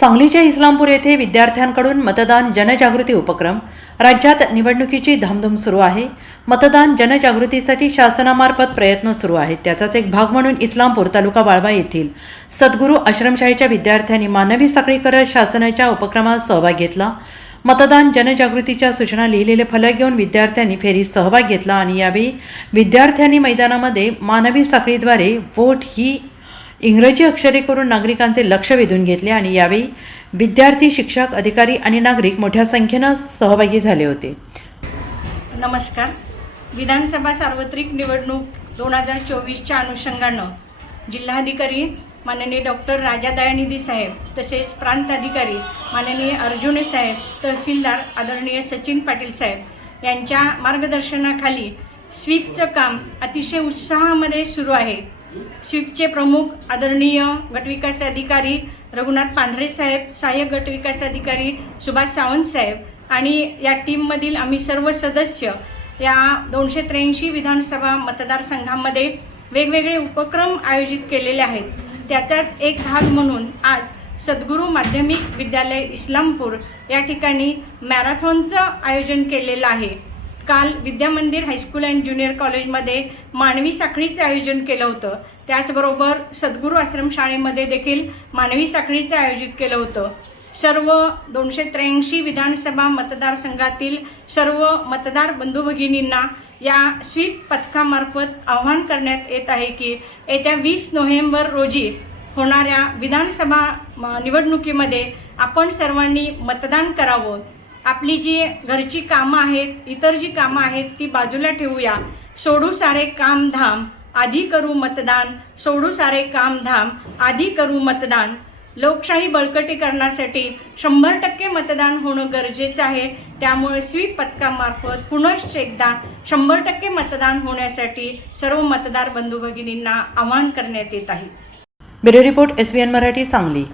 सांगलीच्या इस्लामपूर येथे विद्यार्थ्यांकडून मतदान जनजागृती उपक्रम. राज्यात निवडणुकीची धामधूम सुरू आहे. मतदान जनजागृतीसाठी शासनामार्फत प्रयत्न सुरू आहेत. त्याचाच एक भाग म्हणून इस्लामपूर तालुका वाळवा येथील सद्गुरू आश्रमशाळेच्या विद्यार्थ्यांनी मानवी साखळी करत शासनाच्या उपक्रमात सहभाग घेतला. मतदान जनजागृतीच्या सूचना लिहिलेले फलक घेऊन विद्यार्थ्यांनी फेरीत सहभाग घेतला आणि यावेळी विद्यार्थ्यांनी मैदानामध्ये मानवी साखळीद्वारे वोट ही इंग्रजी अक्षरे करून नागरिकांचे लक्ष वेधून घेतले आणि यावेळी विद्यार्थी शिक्षक अधिकारी आणि नागरिक मोठ्या संख्येनं सहभागी झाले होते. नमस्कार. विधानसभा सार्वत्रिक निवडणूक दोन हजार चोवीसच्या अनुषंगानं जिल्हाधिकारी माननीय डॉक्टर राजा दयानिधी साहेब तसेच प्रांत अधिकारी माननीय अर्जुने साहेब तहसीलदार आदरणीय सचिन पाटील साहेब यांच्या मार्गदर्शनाखाली स्वीपचं काम अतिशय उत्साहामध्ये सुरू आहे. स्वीपचे प्रमुख आदरणीय गटविकास अधिकारी रघुनाथ पांढरे साहेब सहाय्यक गटविकास अधिकारी सुभाष सावंत साहेब आणि या टीममधील आम्ही सर्व सदस्य या दोनशे त्र्याऐंशी विधानसभा मतदारसंघामध्ये वेगवेगळे उपक्रम आयोजित केलेले आहेत. त्याचाच एक भाग म्हणून आज सद्गुरू माध्यमिक विद्यालय इस्लामपूर या ठिकाणी मॅरेथॉनचं आयोजन केलेलं आहे. काल विद्यामंदिर हायस्कूल अँड ज्युनियर कॉलेजमध्ये मानवी साखळीचं आयोजन केलं होतं. त्याचबरोबर सद्गुरू आश्रमशाळेमध्ये देखील मानवी साखळीचं आयोजित केलं होतं. सर्व दोनशे त्र्याऐंशी विधानसभा मतदारसंघातील सर्व मतदार बंधू भगिनींना या स्वीप पथकामार्फत आव्हान करण्यात येत आहे की येत्या वीस नोव्हेंबर रोजी होणाऱ्या विधानसभा म, निवडणुकीमध्ये आपण सर्वांनी मतदान करावं. आपली जी घरची कामं आहेत इतर जी कामं आहेत ती बाजूला ठेवूया. सोडू सारे कामधाम आधी करू मतदान. सोडू सारे कामधाम आधी करू मतदान. लोकशाही बळकटीकरणासाठी शंभर टक्के मतदान होणं गरजेचं आहे. त्यामुळे स्वीप पथकामार्फत पुनश्च एकदा शंभर टक्के मतदान होण्यासाठी सर्व मतदार बंधू भगिनींना आवाहन करण्यात येत आहे. Bureau report S B N Marathi Sangli.